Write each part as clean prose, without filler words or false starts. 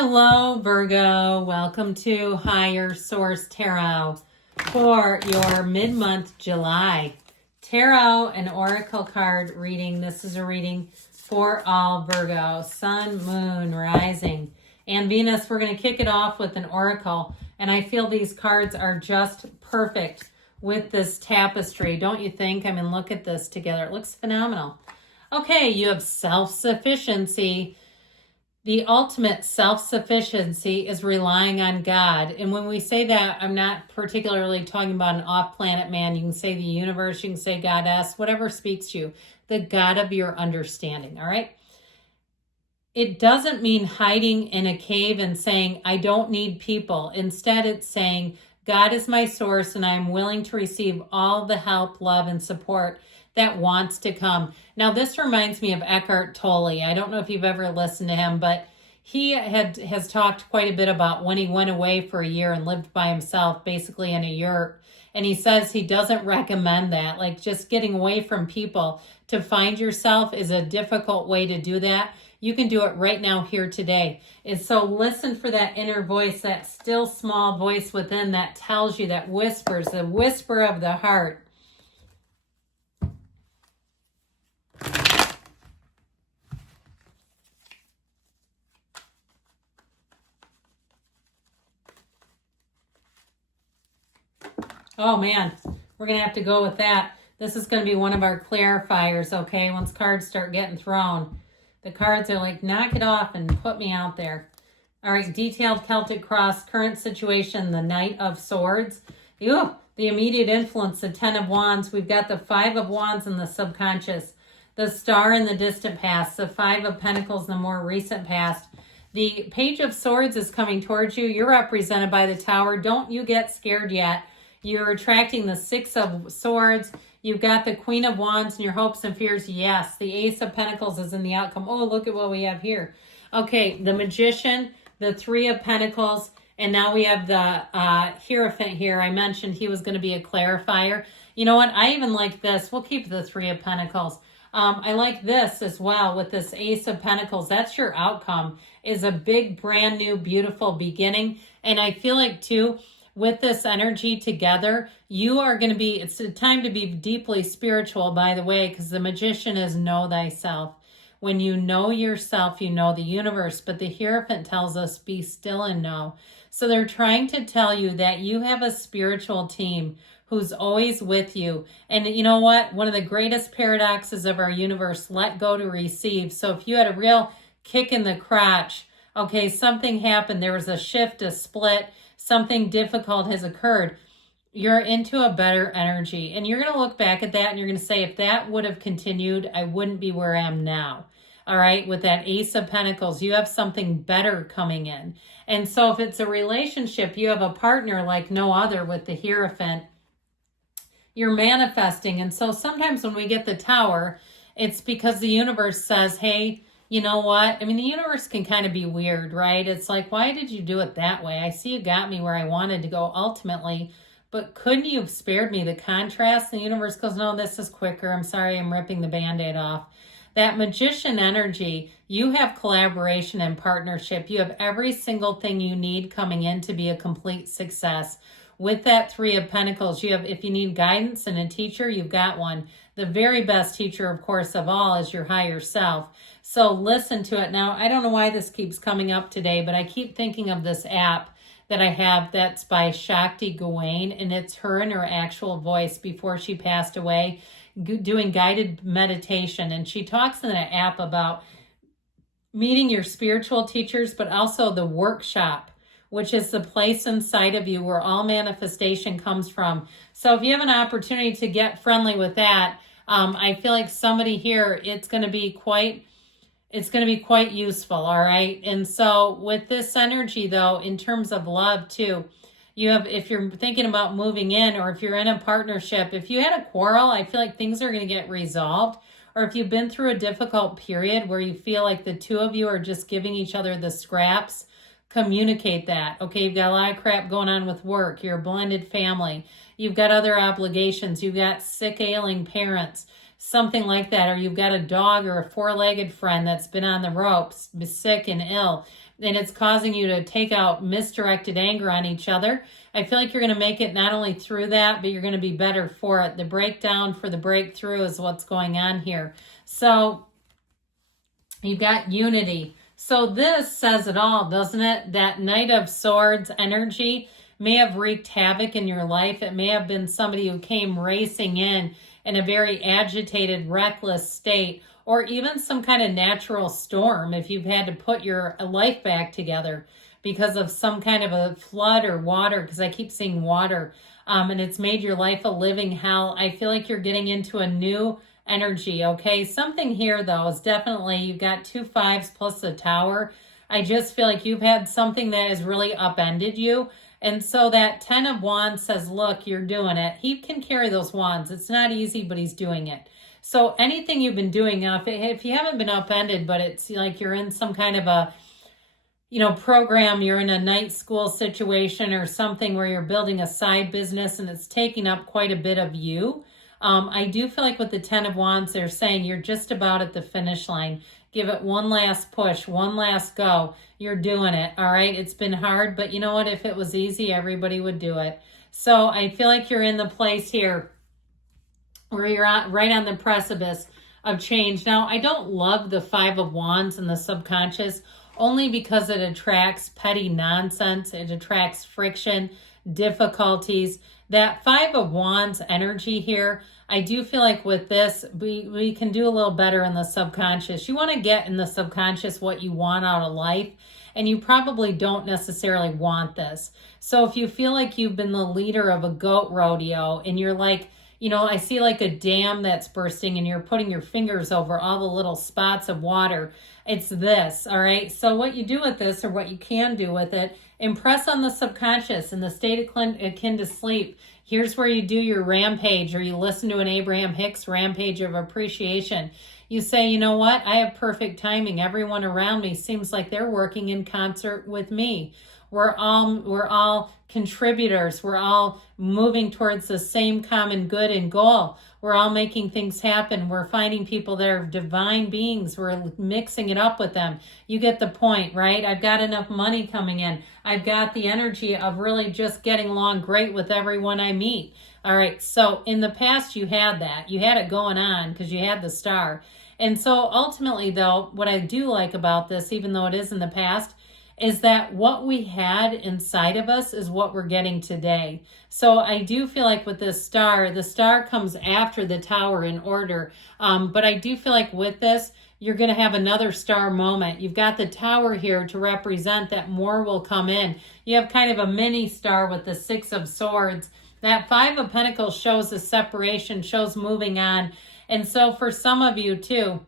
Hello, Virgo. Welcome to Higher Source Tarot for your mid-month July tarot and oracle card reading. This is a reading for all Virgo, Sun, Moon, Rising, and Venus. We're going to kick it off with an oracle, and I feel these cards are just perfect with this tapestry. Don't you think? I mean, look at this together. It looks phenomenal. Okay, you have self-sufficiency. The ultimate self-sufficiency is relying on God. And when we say that, I'm not particularly talking about an off-planet man. You can say the universe, you can say goddess, whatever speaks to you. The God of your understanding, all right? It doesn't mean hiding in a cave and saying, I don't need people. Instead, it's saying, God is my source and I'm willing to receive all the help, love, and support that wants to come. Now, this reminds me of Eckhart Tolle. I don't know if you've ever listened to him, but he has talked quite a bit about when he went away for a year and lived by himself, basically in a yurt. And he says he doesn't recommend that. Like, just getting away from people to find yourself is a difficult way to do that. You can do it right now, here, today. And so listen for that inner voice, that still small voice within that tells you, that whispers, the whisper of the heart. Oh man, we're going to have to go with that. This is going to be one of our clarifiers, okay? Once cards start getting thrown, the cards are like, knock it off and put me out there. All right, detailed Celtic cross, current situation, the Knight of Swords. Ew, the immediate influence, the Ten of Wands. We've got the Five of Wands in the subconscious, the Star in the distant past, the Five of Pentacles in the more recent past. The Page of Swords is coming towards you. You're represented by the Tower. Don't you get scared yet. You're attracting the Six of Swords. You've got the Queen of Wands and your hopes and fears. Yes, the Ace of Pentacles is in the outcome. Oh, look at what we have here. Okay, the Magician, the Three of Pentacles, and now we have the Hierophant here. I mentioned he was going to be a clarifier. You know what? I even like this. We'll keep the Three of Pentacles. I like this as well with this Ace of Pentacles. That's your outcome, is a big, brand new, beautiful beginning. And I feel like, too, with this energy together, you are going to be, it's a time to be deeply spiritual, by the way, because the Magician is know thyself. When you know yourself, you know the universe. But the Hierophant tells us, be still and know. So they're trying to tell you that you have a spiritual team who's always with you. And you know what? One of the greatest paradoxes of our universe, let go to receive. So if you had a real kick in the crotch, okay, something happened, there was a shift, a split, something difficult has occurred, you're into a better energy. And you're going to look back at that and you're going to say, if that would have continued, I wouldn't be where I am now. All right, with that Ace of Pentacles, you have something better coming in. And so if it's a relationship, you have a partner like no other with the Hierophant, you're manifesting. And so sometimes when we get the Tower, it's because the universe says, hey, you know what? I mean, the universe can kind of be weird, right? It's like, why did you do it that way? I see you got me where I wanted to go ultimately, but couldn't you have spared me the contrast? The universe goes, no, this is quicker. I'm sorry, I'm ripping the Band-Aid off. That Magician energy, you have collaboration and partnership. You have every single thing you need coming in to be a complete success. With that Three of Pentacles, you have, if you need guidance and a teacher, you've got one. The very best teacher, of course, of all is your higher self. So listen to it. Now, I don't know why this keeps coming up today, but I keep thinking of this app that I have that's by Shakti Gawain, and it's her in her actual voice before she passed away, doing guided meditation. And she talks in that app about meeting your spiritual teachers, but also the workshop, which is the place inside of you where all manifestation comes from. So if you have an opportunity to get friendly with that, I feel like somebody here, it's going to be quite useful, all right? And so with this energy, though, in terms of love, too, you have, if you're thinking about moving in or if you're in a partnership, if you had a quarrel, I feel like things are going to get resolved. Or if you've been through a difficult period where you feel like the two of you are just giving each other the scraps, communicate that. Okay, you've got a lot of crap going on with work. You're a blended family. You've got other obligations. You've got sick, ailing parents. something like that, or you've got a dog or a four-legged friend that's been on the ropes, sick and ill, and it's causing you to take out misdirected anger on each other. I feel like you're going to make it not only through that, but you're going to be better for it. The breakdown for the breakthrough is what's going on here. So you've got unity. So this says it all, doesn't it? That Knight of Swords energy may have wreaked havoc in your life. It may have been somebody who came racing in a very agitated, reckless state, or even some kind of natural storm if you've had to put your life back together because of some kind of a flood or water, because I keep seeing water, and it's made your life a living hell. I feel like you're getting into a new energy, okay? Something here, though, is definitely, you've got 2 5s plus the Tower. I just feel like you've had something that has really upended you. And so that 10 of Wands says, look, you're doing it. He can carry those wands. It's not easy, but he's doing it. So anything you've been doing, if you haven't been upended, but it's like you're in some kind of a, program, you're in a night school situation or something where you're building a side business and it's taking up quite a bit of you. I do feel like with the 10 of Wands, they're saying you're just about at the finish line. Give it one last push, one last go. You're doing it, all right? It's been hard, but you know what? If it was easy, everybody would do it. So I feel like you're in the place here where you're right on the precipice of change. Now, I don't love the 5 of Wands in the subconscious, only because it attracts petty nonsense. It attracts friction, difficulties. That 5 of Wands energy here, I do feel like with this, we can do a little better in the subconscious. You want to get in the subconscious what you want out of life, and you probably don't necessarily want this. So if you feel like you've been the leader of a goat rodeo and you're like, I see like a dam that's bursting and you're putting your fingers over all the little spots of water. It's this, all right? So what you do with this, or what you can do with it, impress on the subconscious in the state akin to sleep. Here's where you do your rampage, or you listen to an Abraham Hicks rampage of appreciation. You say, you know what? I have perfect timing. Everyone around me seems like they're working in concert with me. We're all contributors. We're all moving towards the same common good and goal. We're all making things happen. We're finding people that are divine beings. We're mixing it up with them. You get the point, right? I've got enough money coming in. I've got the energy of really just getting along great with everyone I meet. All right, so in the past you had that. You had it going on because you had the star. And so ultimately, though, what I do like about this, even though it is in the past, is that what we had inside of us is what we're getting today. So I do feel like with this star, the star comes after the Tower in order. But I do feel like with this, you're going to have another star moment. You've got the Tower here to represent that more will come in. You have kind of a mini star with the 6 of Swords. That 5 of Pentacles shows the separation, shows moving on. And so for some of you too,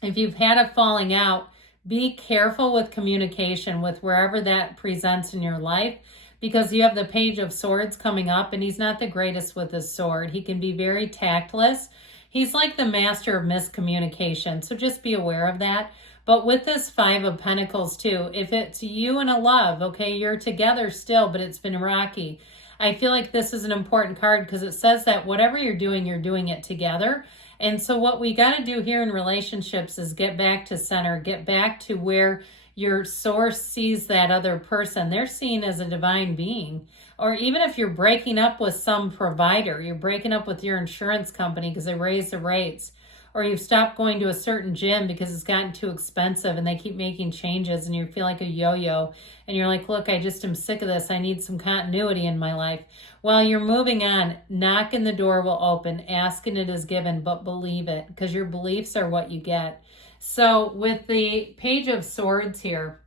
if you've had a falling out, be careful with communication with wherever that presents in your life, because you have the Page of Swords coming up, and he's not the greatest with his sword. He can be very tactless. He's like the master of miscommunication, so just be aware of that. But with this 5 of Pentacles too, if it's you and a love, okay, you're together still, but it's been rocky. I feel like this is an important card because it says that whatever you're doing it together. And so what we got to do here in relationships is get back to center, get back to where your source sees that other person. They're seen as a divine being. Or even if you're breaking up with some provider, you're breaking up with your insurance company because they raised the rates, or you've stopped going to a certain gym because it's gotten too expensive and they keep making changes and you feel like a yo-yo and you're like, look, I just am sick of this. I need some continuity in my life. Well, you're moving on. Knocking the door will open. Asking it is given, but believe it, because your beliefs are what you get. So with the Page of Swords here,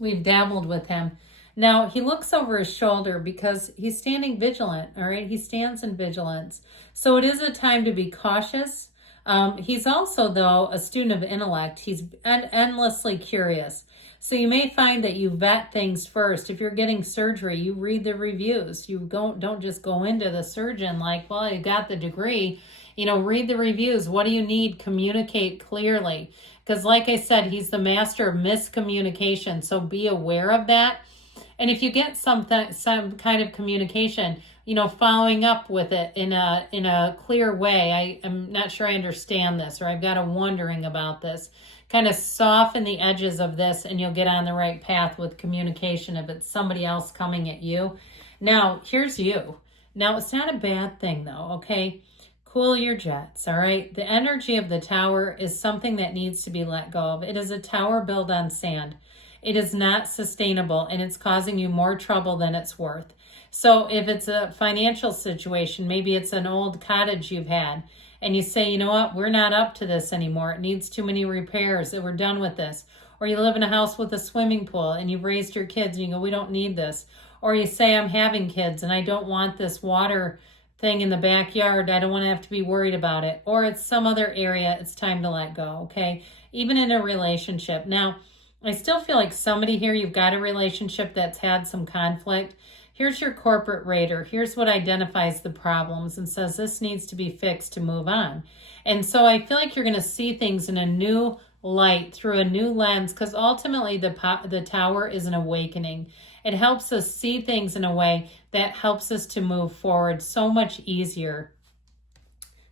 we've dabbled with him. Now, he looks over his shoulder because he's standing vigilant, all right? He stands in vigilance. So it is a time to be cautious. He's also, though, a student of intellect. He's endlessly curious. So you may find that you vet things first. If you're getting surgery, you read the reviews. You don't just go into the surgeon like, well, you got the degree. Read the reviews. What do you need? Communicate clearly. Because like I said, he's the master of miscommunication. So be aware of that. And if you get some kind of communication, following up with it in a clear way. I'm not sure I understand this, or I've got a wondering about this. Kind of soften the edges of this and you'll get on the right path with communication if it's somebody else coming at you. Now, here's you. Now, it's not a bad thing though, okay? Cool your jets, all right? The energy of the tower is something that needs to be let go of. It is a tower built on sand. It is not sustainable and it's causing you more trouble than it's worth. So if it's a financial situation, maybe it's an old cottage you've had, and you say, you know what, we're not up to this anymore. It needs too many repairs. We're done with this. Or you live in a house with a swimming pool and you've raised your kids and you go, we don't need this. Or you say, I'm having kids and I don't want this water thing in the backyard. I don't want to have to be worried about it. Or it's some other area. It's time to let go, okay? Even in a relationship. Now, I still feel like somebody here, you've got a relationship that's had some conflict. Here's your corporate rater. Here's what identifies the problems and says this needs to be fixed to move on. And so I feel like you're going to see things in a new light, through a new lens, because ultimately the tower is an awakening. It helps us see things in a way that helps us to move forward so much easier.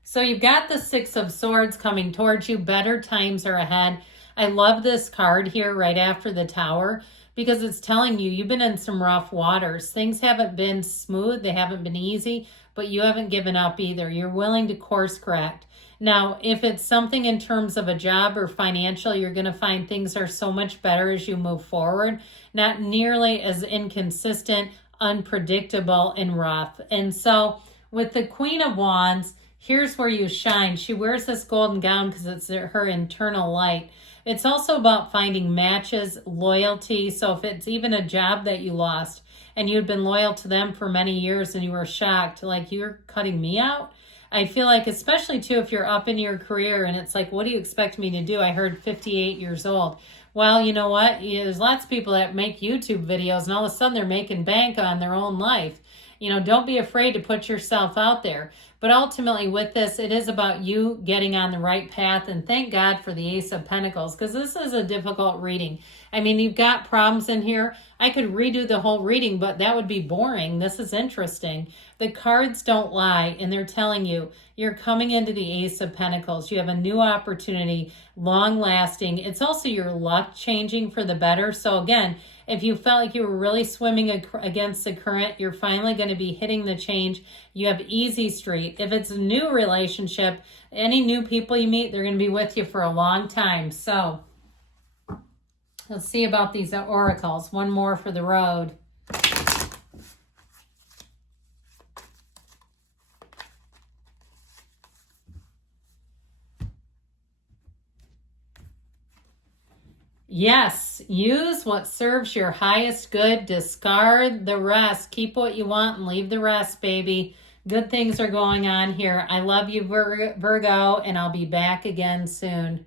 So you've got the Six of Swords coming towards you. Better times are ahead. I love this card here right after the tower, because it's telling you you've been in some rough waters. Things haven't been smooth. They haven't been easy, but you haven't given up either. You're willing to course correct. Now, if it's something in terms of a job or financial, you're going to find things are so much better as you move forward, not nearly as inconsistent, unpredictable, and rough. And so with the Queen of Wands, here's where you shine. She wears this golden gown because it's her internal light. It's also about finding matches, loyalty. So if it's even a job that you lost and you'd been loyal to them for many years and you were shocked, like, you're cutting me out. I feel like, especially too, if you're up in your career and it's like, what do you expect me to do? I heard 58 years old. Well, you know what? There's lots of people that make YouTube videos and all of a sudden they're making bank on their own life. Don't be afraid to put yourself out there. But ultimately with this, it is about you getting on the right path. And thank God for the Ace of Pentacles, because this is a difficult reading. I mean, you've got problems in here. I could redo the whole reading, but that would be boring. This is interesting. The cards don't lie, and they're telling you you're coming into the Ace of Pentacles. You have a new opportunity, long lasting. It's also your luck changing for the better. So again, if you felt like you were really swimming against the current, you're finally going to be hitting the change. You have easy street. If it's a new relationship, any new people you meet, they're going to be with you for a long time. So let's see about these oracles. One more for the road. Yes, use what serves your highest good. Discard the rest. Keep what you want and leave the rest, baby. Good things are going on here. I love you, Virgo, and I'll be back again soon.